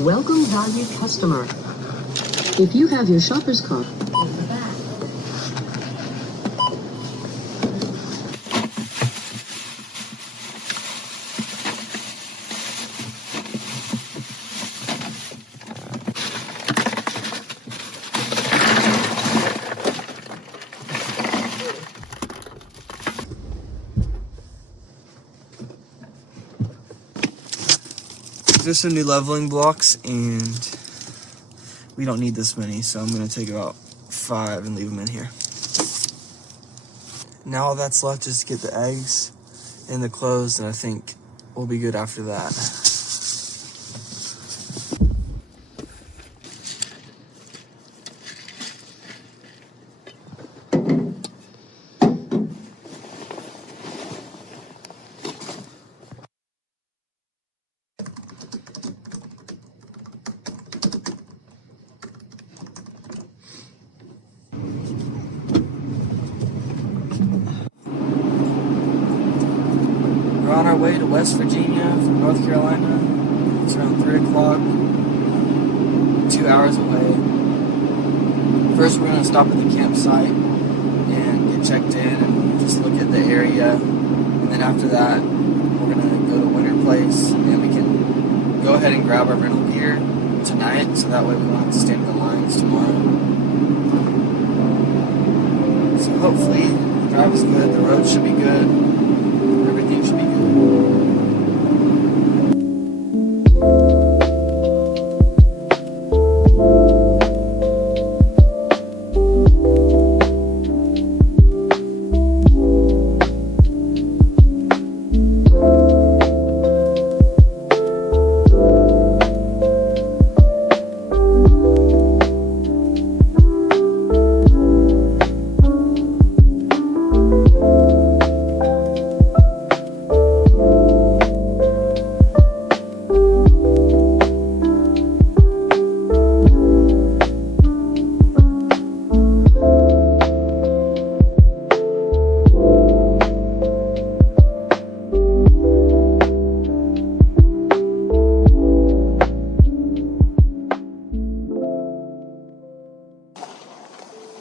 Welcome, valued customer. If you have your shopper's card, there's some new leveling blocks, and we don't need this many, so I'm going to take about 5 and leave them in here. Now all that's left is to get the eggs and the clothes, and I think we'll be good after that. We're on our way to West Virginia from North Carolina. It's around 3 o'clock, 2 hours away. First, we're going to stop at the campsite and get checked in and just look at the area. And then after that, we're going to go to Winterplace, and we can go ahead and grab our rental gear tonight, so that way we don't have to stand in the lines tomorrow. So hopefully, the drive is good, the road should be good. Everything should be good.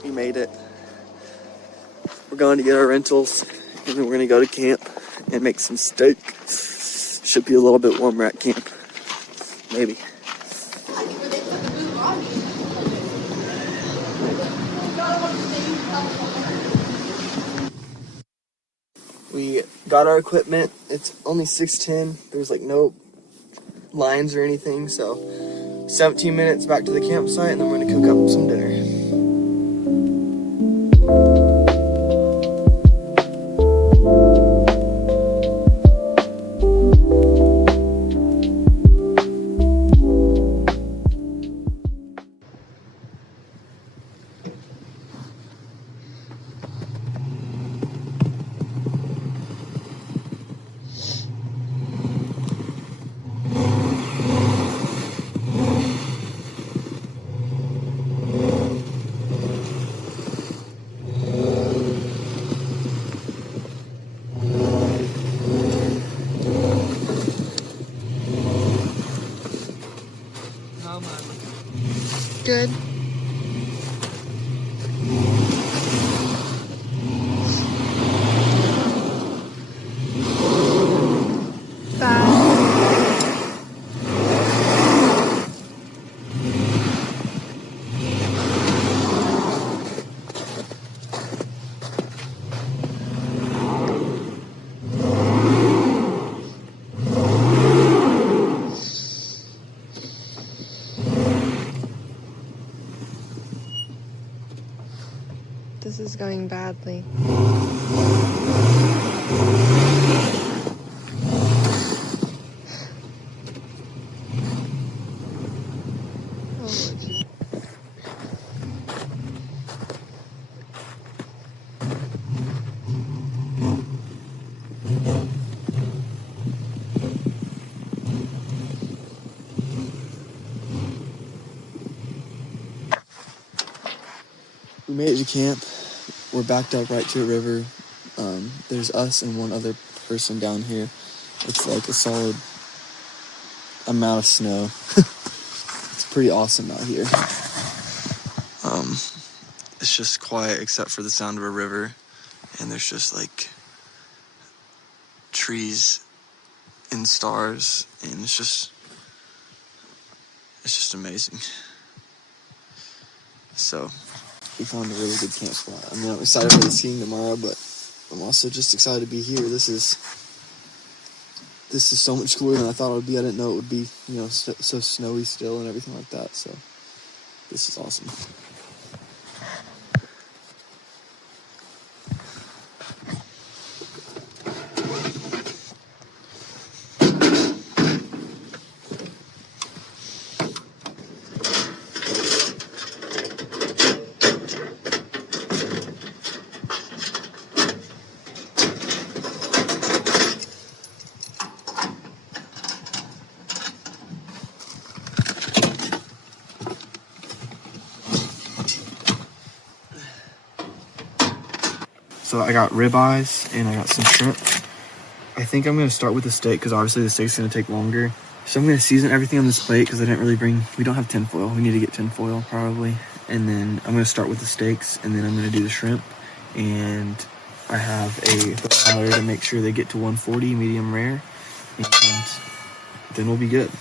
We made it. We're going to get our rentals, and then we're going to go to camp and make some steak. Should be a little bit warmer at camp. Maybe. We got our equipment. It's only 6:10. There's like no lines or anything, so 17 minutes back to the campsite, and then we're gonna cook up some dinner. Good. This is going badly. made it to camp. We're backed up right to a river. There's us and one other person down here. It's like a solid amount of snow. It's pretty awesome out here. It's just quiet except for the sound of a river, and there's just like trees and stars, and it's just amazing. So we found a really good camp spot. I mean, I'm excited for the skiing tomorrow, but I'm also just excited to be here. This is so much cooler than I thought it would be. I didn't know it would be, so snowy still and everything like that. So this is awesome. So I got ribeyes and I got some shrimp. I think I'm going to start with the steak because obviously the steak's going to take longer. So I'm going to season everything on this plate because I didn't really we don't have tinfoil. We need to get tinfoil probably. And then I'm going to start with the steaks and then I'm going to do the shrimp. And I have a thermometer to make sure they get to 140 medium rare. And then we'll be good.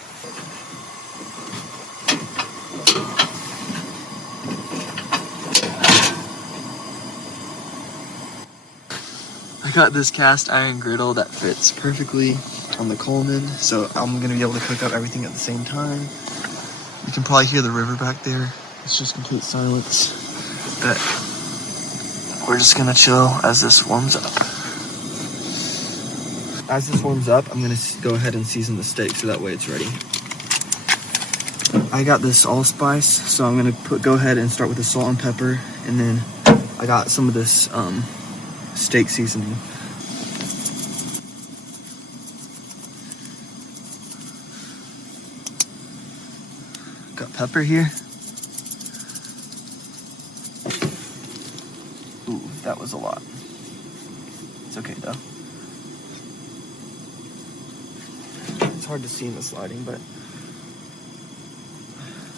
I got this cast iron griddle that fits perfectly on the Coleman, so I'm gonna be able to cook up everything at the same time. You can probably hear the river back there. It's just complete silence. But we're just gonna chill as this warms up. As this warms up, I'm gonna go ahead and season the steak so that way it's ready. I got this allspice, so I'm gonna go ahead and start with the salt and pepper, and then I got some of this steak seasoning. Got pepper here. Ooh, that was a lot. It's okay though. It's hard to see in this lighting, but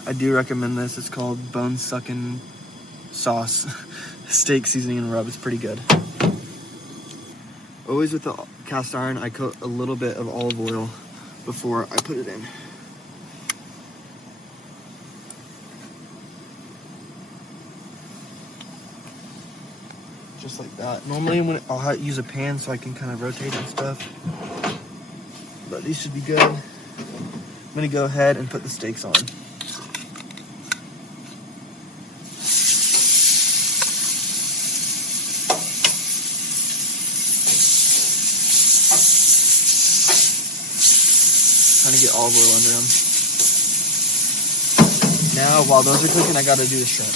I do recommend this. It's called Bone Sucking Sauce Steak Seasoning and Rub. It's pretty good. Always with the cast iron, I coat a little bit of olive oil before I put it in. Just like that. Normally I'll use a pan so I can kind of rotate and stuff. But these should be good. I'm gonna go ahead and put the steaks on. Trying to get olive oil under them. Now, while those are cooking, I gotta do the shrimp.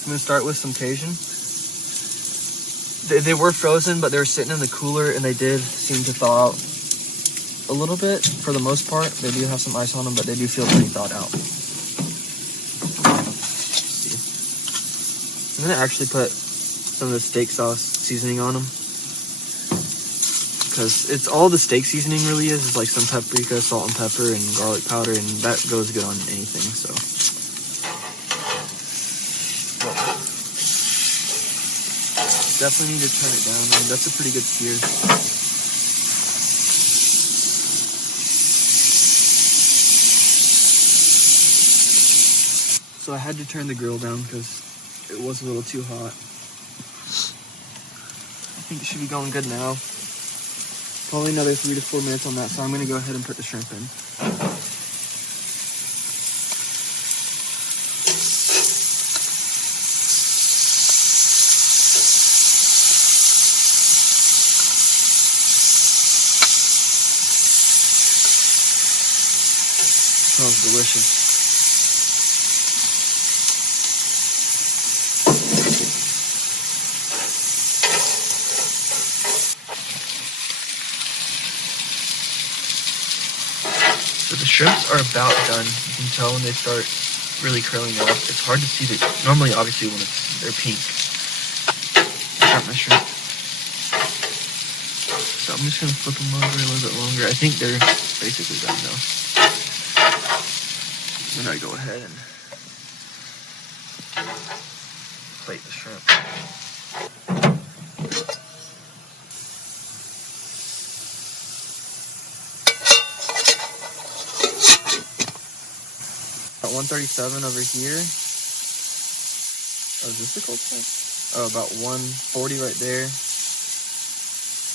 I'm gonna start with some Cajun. They were frozen, but they were sitting in the cooler, and they did seem to thaw out a little bit. For the most part, they do have some ice on them, but they do feel pretty thawed out. Let's see. I'm gonna actually put some of the steak sauce seasoning on them, because it's all the steak seasoning really is like some paprika, salt and pepper, and garlic powder, and that goes good on anything. So. Definitely need to turn it down. I mean, that's a pretty good sear. So I had to turn the grill down because it was a little too hot. I think it should be going good now. Probably another 3 to 4 minutes on that, so I'm going to go ahead and put the shrimp in. Smells delicious. So the shrimps are about done. You can tell when they start really curling up. It's hard to see that. Normally, obviously, when they're pink. Got my shrimp. So I'm just gonna flip them over a little bit longer. I think they're basically done though. Then I go ahead and plate the shrimp. About 137 over here. Oh, is this the cold spot? Oh, about 140 right there.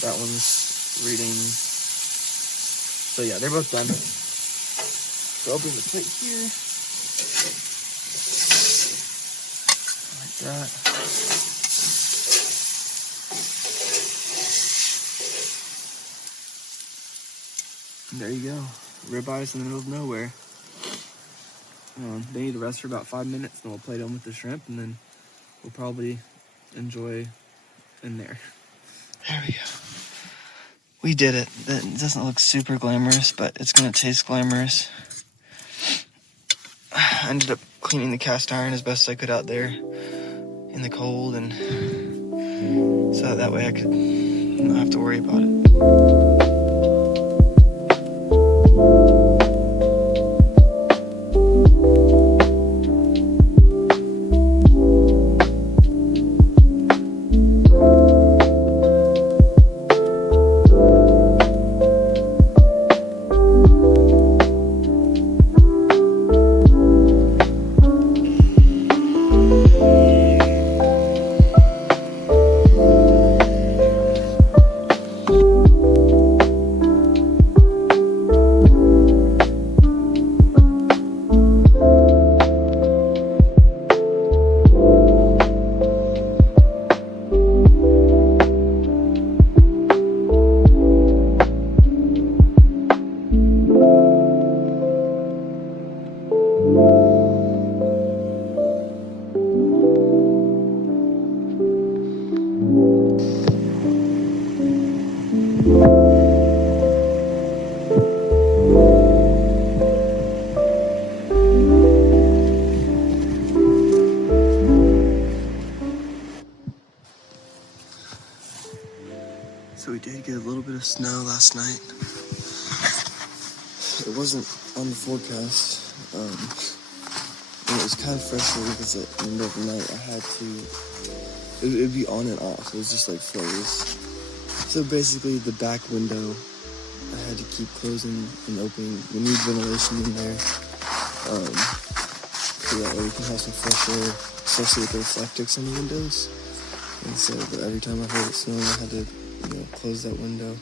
That one's reading. So yeah, they're both done. So I'll bring the plate here. Like that. And there you go. Ribeyes in the middle of nowhere. They need to rest for about 5 minutes, then we'll plate them with the shrimp, and then we'll probably enjoy in there. There we go. We did it. It doesn't look super glamorous, but it's gonna taste glamorous. I ended up cleaning the cast iron as best I could out there in the cold, and so that way I could not have to worry about it. So we did get a little bit of snow last night. It wasn't on the forecast. And it was kind of frustrating because in the middle of the night I had to, it'd be on and off. It was just like flurries. So basically the back window, I had to keep closing and opening. We need ventilation in there. So that way we can have some fresh air, especially with the reflectix on the windows. And so, but every time I heard it snowing, I had to, close that window.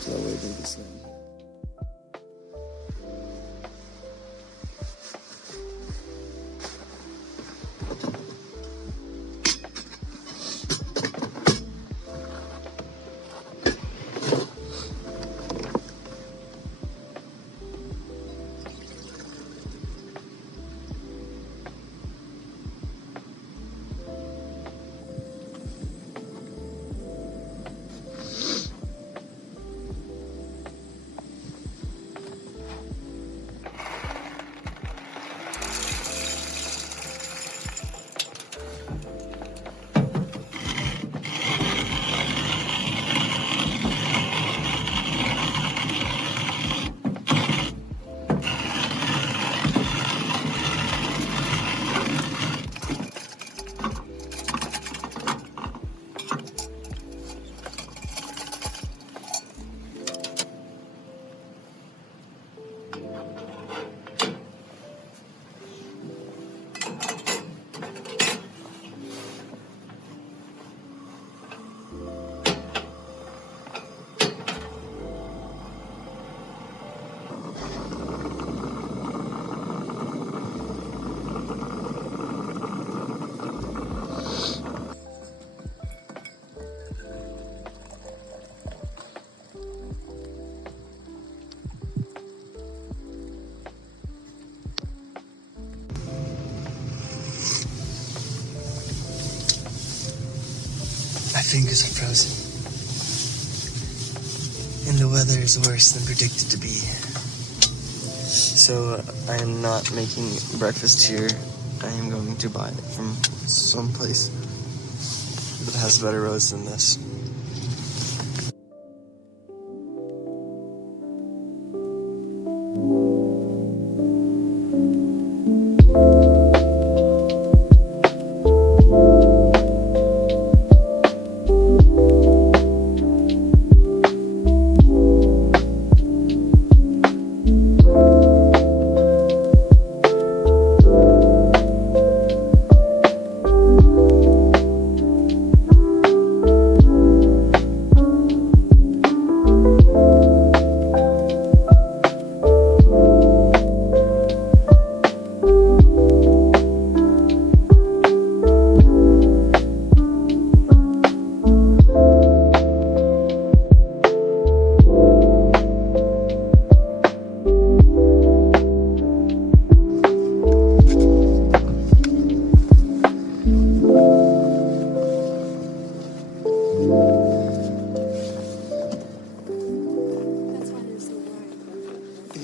So that way it didn't get snowing. My fingers are frozen. And the weather is worse than predicted to be. So I am not making breakfast here. I am going to buy it from someplace that has better roads than this.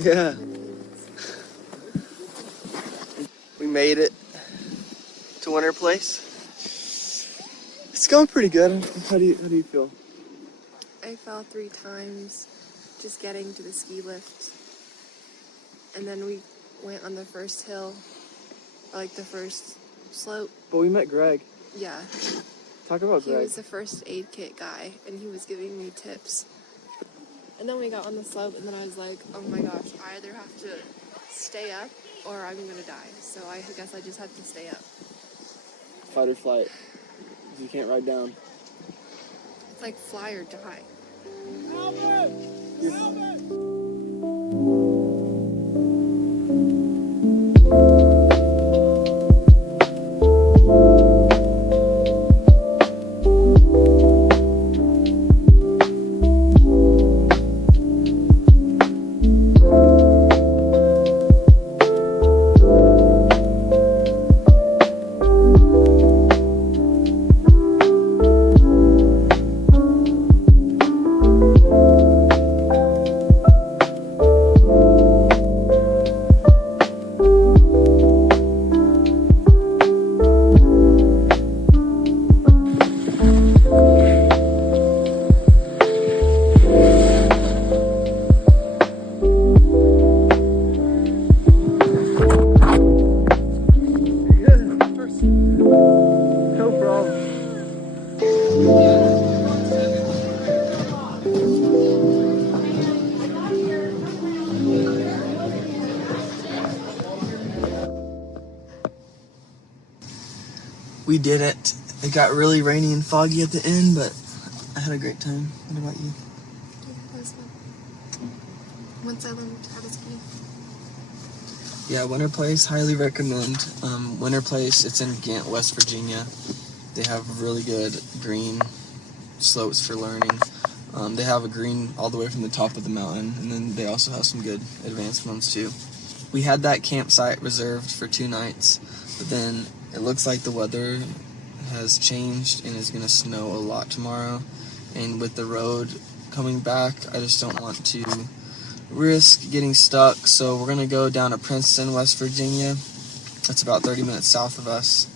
Yeah. We made it to Winterplace. It's going pretty good. How do you feel? I fell 3 times just getting to the ski lift. And then we went on the first hill, or like the first slope. But we met Greg. Yeah. Talk about He Greg. was the first aid kit guy, and he was giving me tips. And then we got on the slope, and then I was like, oh my gosh, I either have to stay up or I'm gonna die. So I guess I just had to stay up. Fight or flight. You can't ride down. It's like fly or die. We did it. It got really rainy and foggy at the end, but I had a great time. What about you? Yeah, that was fun. Once I learned how to ski. Yeah, Winterplace, highly recommend. Winterplace, it's in Gant, West Virginia. They have really good green slopes for learning. They have a green all the way from the top of the mountain, and then they also have some good advanced ones too. We had that campsite reserved for 2 nights, but then it looks like the weather has changed and it's gonna snow a lot tomorrow. And with the road coming back, I just don't want to risk getting stuck. So we're gonna go down to Princeton, West Virginia. It's about 30 minutes south of us,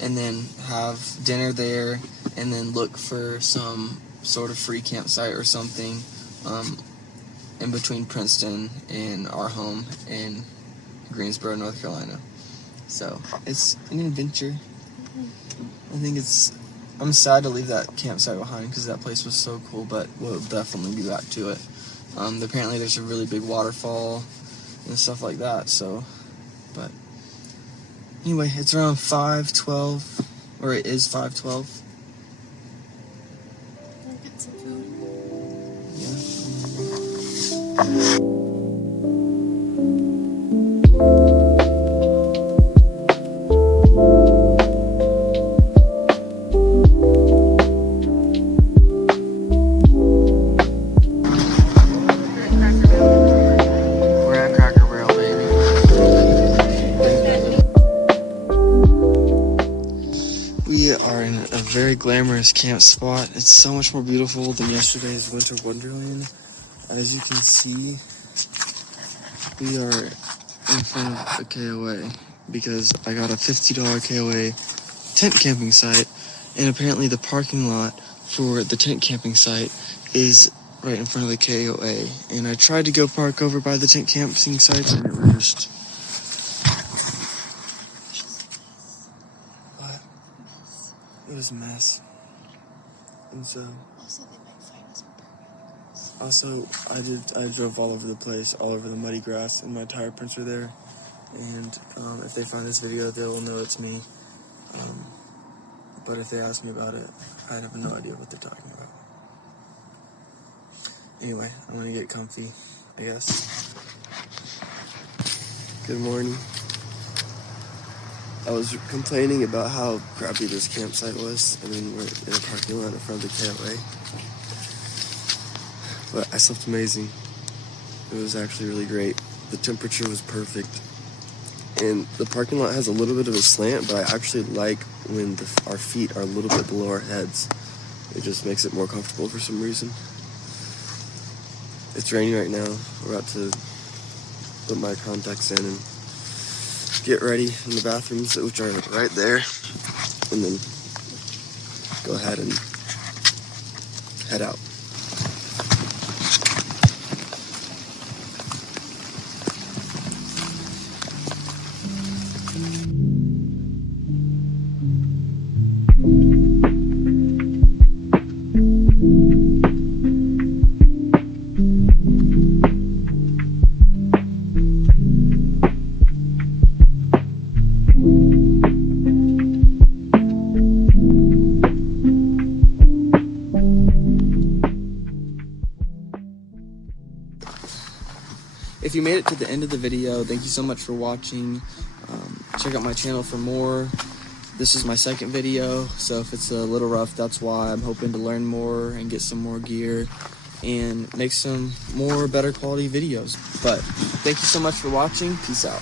and then have dinner there, and then look for some sort of free campsite or something in between Princeton and our home in Greensboro, North Carolina. So it's an adventure. I think I'm sad to leave that campsite behind because that place was so cool, but we'll definitely be back to it. Apparently there's a really big waterfall and stuff like that, so, but anyway, it's around 5:12, or it is 5:12. We'll get some food. Yeah. We are in a very glamorous camp spot. It's so much more beautiful than yesterday's Winter Wonderland. As you can see, we are in front of a KOA because I got a $50 KOA tent camping site, and apparently the parking lot for the tent camping site is right in front of the KOA. And I tried to go park over by the tent camping sites, and it was just... What? It was a mess. And so... Also, they might find us for parking on the grass. Also, I drove all over the place, all over the muddy grass, and my tire prints are there. And if they find this video, they will know it's me. But if they ask me about it, I have no idea what they're talking about. Anyway, I'm gonna get comfy, I guess. Good morning. I was complaining about how crappy this campsite was, and then we're in a parking lot in front of the KOA. But I slept amazing. It was actually really great. The temperature was perfect. And the parking lot has a little bit of a slant, but I actually like when our feet are a little bit below our heads. It just makes it more comfortable for some reason. It's raining right now. We're about to put my contacts in and get ready in the bathrooms, which are right there. And then go ahead and head out. If you made it to the end of the video, thank you so much for watching. Check out my channel for more. This is my second video, so if it's a little rough, that's why. I'm hoping to learn more and get some more gear and make some more better quality videos. But thank you so much for watching. Peace out.